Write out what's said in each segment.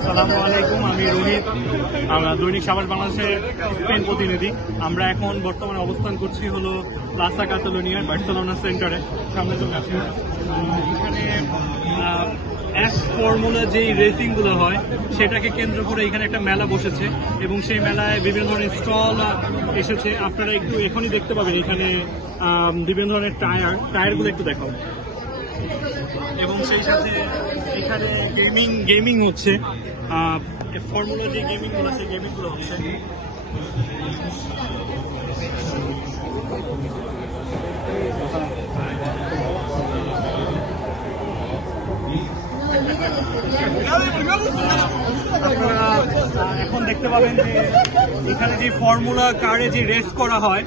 আসসালামু আলাইকুম, আমি রোহিত, দৈনিক সাবাস বাংলাদেশের স্পেন প্রতিনিধি। আমরা এখন বর্তমানে অবস্থান করছি হলো প্লাজা কাতালোনিয়ার বার্সেলোনা সেন্টারে। সামনে চলে আসি। এখানে এফ ফর্মুলা যেই রেসিংগুলো হয় সেটাকে কেন্দ্র করে এখানে একটা মেলা বসেছে এবং সেই মেলায় বিভিন্ন ধরনের স্টল এসেছে। আপনারা একটু এখনই দেখতে পাবেন এখানে বিভিন্ন ধরনের টায়ারগুলো একটু দেখাও। এবং সেই সাথে এখানে গেমিং হচ্ছে, ফর্মুলা যে গেমিংগুলো আছে গেমিংগুলো হচ্ছে। আপনারা এখন দেখতে পাবেন যে এখানে যে ফর্মুলা কারে যে রেস করা হয়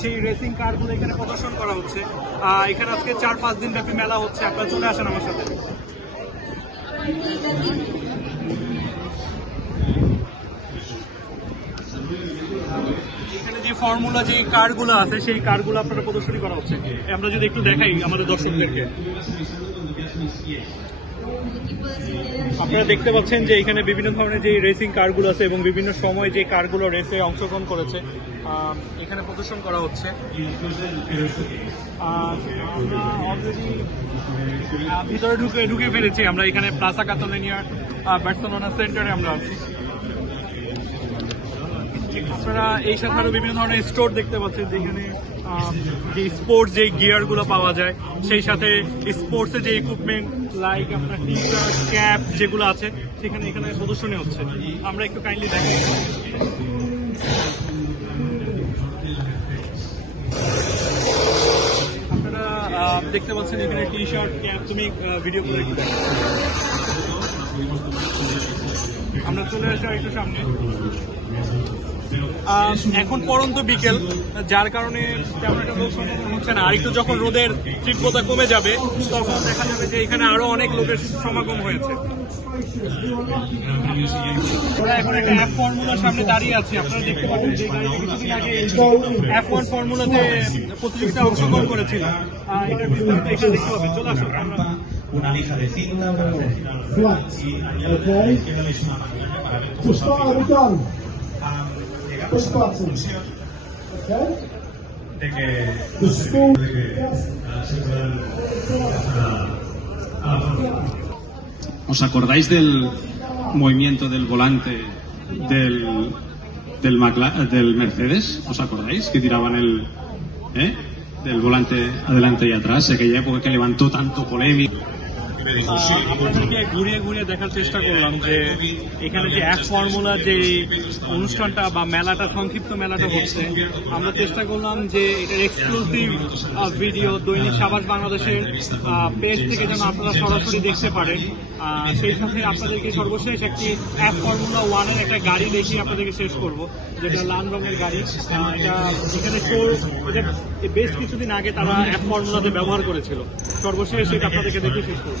সেই রেসিং কারগুলো এখানে প্রদর্শন করা হচ্ছে। এখানে আজকে 4-5 দিন ব্যাপী মেলা হচ্ছে। আপনারা চলে আসেন আমার সাথে। এখানে যে ফর্মুলা যে কারগুলো আছে সেই কারগুলো আপনারা প্রদর্শনী করা হচ্ছে। আমরা যদি একটু দেখাই আমাদের দর্শকদেরকে, আপনারা দেখতে পাচ্ছেন যে এখানে বিভিন্ন ধরনের যে রেসিং কারগুলো আছে এবং বিভিন্ন সময় যে কারগুলো রেসে অংশগ্রহণ করেছে এখানে প্রদর্শন করা হচ্ছে। আমরা অলরেডি ভিতরে ঢুকে ফেলেছি। আমরা এখানে প্লাজা কাতালোনিয়ার বার্সেলোনা সেন্টারে আমরা আছি। আপনারা এই সাথে আরো বিভিন্ন ধরনের স্টোর দেখতে পাচ্ছেন যেখানে যে স্পোর্টস যে গিয়ারগুলো পাওয়া যায়, সেই সাথে স্পোর্টসের যে ইকুইপমেন্ট লাইক আপনার টি শার্ট, ক্যাপ যেগুলো আছে সেখানে এখানে প্রদর্শনী হচ্ছে। আমরা একটু কাইন্ডলি দেখাই। আপনারা দেখতে পাচ্ছেন এখানে টি শার্ট, ক্যাপ। তুমি ভিডিও করে একটু দেখো। আমরা চলে আসি একটু সামনে। এখন পরন্ত বিকেল, যার কারণে তেমন একটা লোক সমাগম হচ্ছে না। আর একটু যখন রোদের তীব্রতা কমে যাবে তখন দেখা যাবে যে এখানে আরো অনেক লোকের সমাগম হয়েছে। আমরা এখন একটা এফ ফর্মুলার সামনে দাঁড়িয়ে আছি। আপনারা দেখতে পাবেন যে কিছুদিন আগে F1 ফর্মুলাতে প্রতিযোগিতায় অংশগ্রহণ করেছিল। এটার বিস্তারিত এখানে দেখতে পাবেন। চলে আসুন। Una lija de cinta y conclusión de que ¿Os acordáis del movimiento del volante del Mercedes? ¿Os acordáis que tiraban del volante adelante y atrás? Aquella época que levantó tanto polémica. আপনাদেরকে ঘুরিয়ে দেখার চেষ্টা করলাম যে এখানে যে F ফর্মুলার যে অনুষ্ঠানটা বা মেলাটা, সংক্ষিপ্ত মেলাটা হচ্ছে, আমরা চেষ্টা করলাম যে এটার এক্সক্লুসিভ ভিডিও দৈনিক সাবাস বাংলাদেশের পেজ থেকে যেন আপনারা সরাসরি দেখতে পারেন। সেই সাথে আপনাদেরকে সর্বশেষ একটি এফ ফর্মুলা 1-এর একটা গাড়ি দেখিয়ে আপনাদেরকে শেষ করব, যেটা লাল রঙের গাড়ি। এটা এখানে বেশ কিছুদিন আগে তারা এফ ফর্মুলাতে ব্যবহার করেছিল। সর্বশেষ এটা আপনাদেরকে দেখে শেষ করব।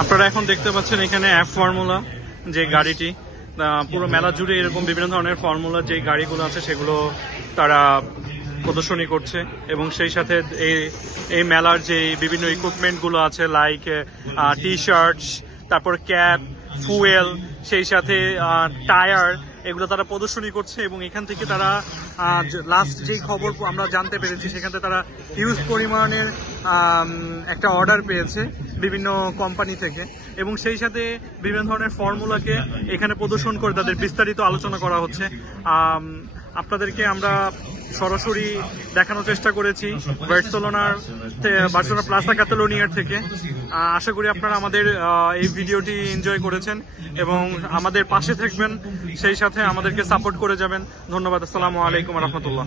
আপনারা এখন দেখতে পাচ্ছেন এখানে এফ ফর্মুলা যে গাড়িটি, পুরো মেলা জুড়ে এরকম বিভিন্ন ধরনের ফর্মুলার যে গাড়িগুলো আছে সেগুলো তারা প্রদর্শনী করছে। এবং সেই সাথে এই মেলার যে বিভিন্ন ইকুইপমেন্টগুলো আছে লাইক টি শার্টস, তারপর ক্যাপ, ফুয়েল, সেই সাথে টায়ার, এগুলো তারা প্রদর্শনী করছে। এবং এখান থেকে তারা লাস্ট যে খবর আমরা জানতে পেরেছি সেখান থেকে তারা হিউজ পরিমাণের একটা অর্ডার পেয়েছে বিভিন্ন কোম্পানি থেকে। এবং সেই সাথে বিভিন্ন ধরনের ফর্মুলাকে এখানে প্রদর্শন করে তাদের বিস্তারিত আলোচনা করা হচ্ছে। আপনাদেরকে আমরা সরাসরি দেখানোর চেষ্টা করেছি বার্সেলোনা প্লাজা কাতালোনিয়ার থেকে। আশা করি আপনারা আমাদের এই ভিডিওটি এনজয় করেছেন এবং আমাদের পাশে থাকবেন, সেই সাথে আমাদেরকে সাপোর্ট করে যাবেন। ধন্যবাদ। আসসালামু আলাইকুম ওয়া রাহমাতুল্লাহ।